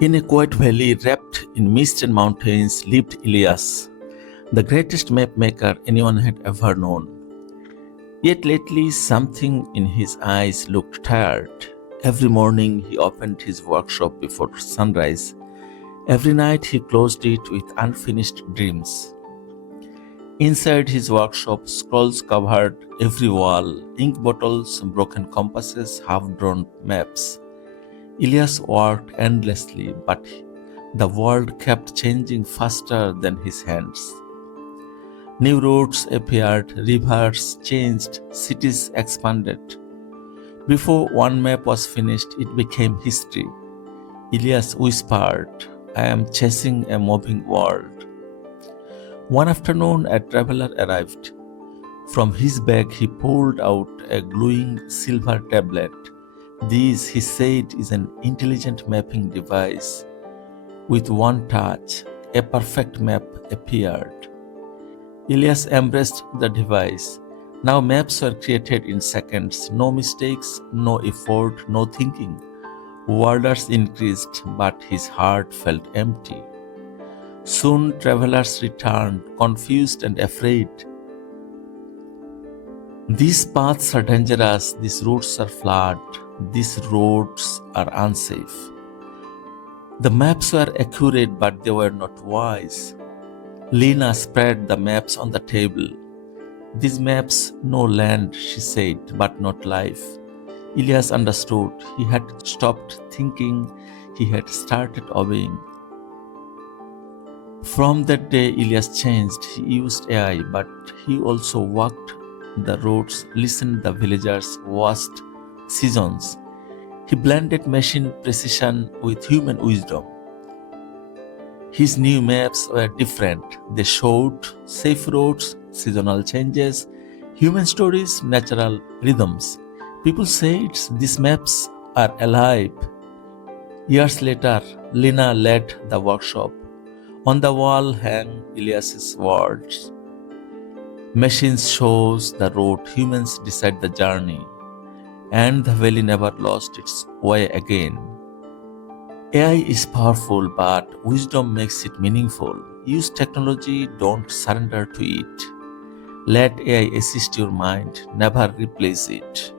In a quiet valley wrapped in mist and mountains lived Elias, the greatest map maker anyone had ever known. Yet lately something in his eyes looked tired. Every morning he opened his workshop before sunrise. Every night he closed it with unfinished dreams. Inside his workshop, scrolls covered every wall, ink bottles, broken compasses, half-drawn maps. Elias worked endlessly, but the world kept changing faster than his hands. New roads appeared, rivers changed, cities expanded. Before one map was finished, it became history. Elias whispered, "I am chasing a moving world." One afternoon, a traveler arrived. From his bag, he pulled out a glowing silver tablet. This, he said, is an intelligent mapping device. With one touch, a perfect map appeared. Elias embraced the device. Now maps were created in seconds. No mistakes, no effort, no thinking. Orders increased, but his heart felt empty. Soon travelers returned, confused and afraid. These paths are dangerous, these routes are flawed, these roads are unsafe. The maps were accurate, but they were not wise. Lena spread the maps on the table. "These maps know land," she said, "but not life." Elias understood. He had stopped thinking, he had started obeying. From that day, Elias changed. He used AI, but he also walked the roads, listened the villagers, watched seasons. He blended machine precision with human wisdom. His new maps were different. They showed safe roads, seasonal changes, human stories, natural rhythms. People said these maps are alive. Years later, Lena led the workshop. On the wall hang Elias's words. Machines shows the road, humans decide the journey. And the valley never lost its way again. AI is powerful, but wisdom makes it meaningful. Use technology, don't surrender to it. Let AI assist your mind, never replace it.